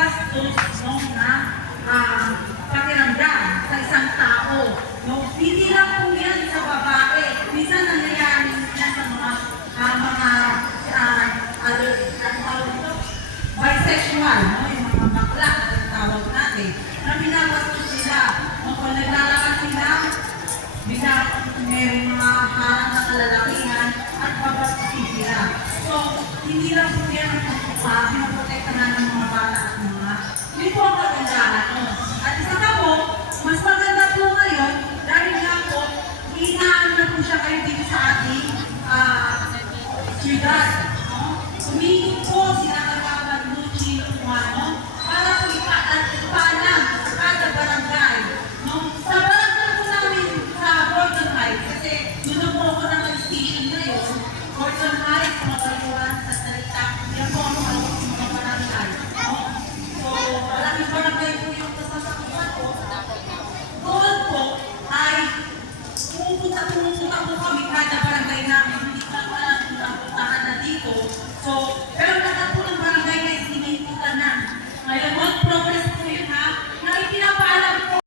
bastos no, na pakiramdam sa isang tao. No? Hindi lang po yan sa babae. Minsan nangyayari yan sa mga bisexual, no? Yung mga bakla na tawag natin. Na binabastos sila. No? Kung naglalakad sila, may mga harang na kalalakihan at babastusin sila. So, hindi lang po yan ang pinaprotektahan ng mga bata at mga hindi po ang kagandahan. No? At isa pa po, mas maganda po ngayon dahil nga po, inaano na po siya kayo dito sa ating siyudad. No? Umikot po sila kagawad Luchi Lumano para po ipaalam sa kada barangay. No? Sa barangay po namin sa Gordon Heights, kasi doon po ako ng station ngayon, Gordon Heights, Matayuan, sa Salita, yan po ang mga barangay. No? So, maraming barangay po yung kasasakupan ko. Doon po ay pumupunta po kami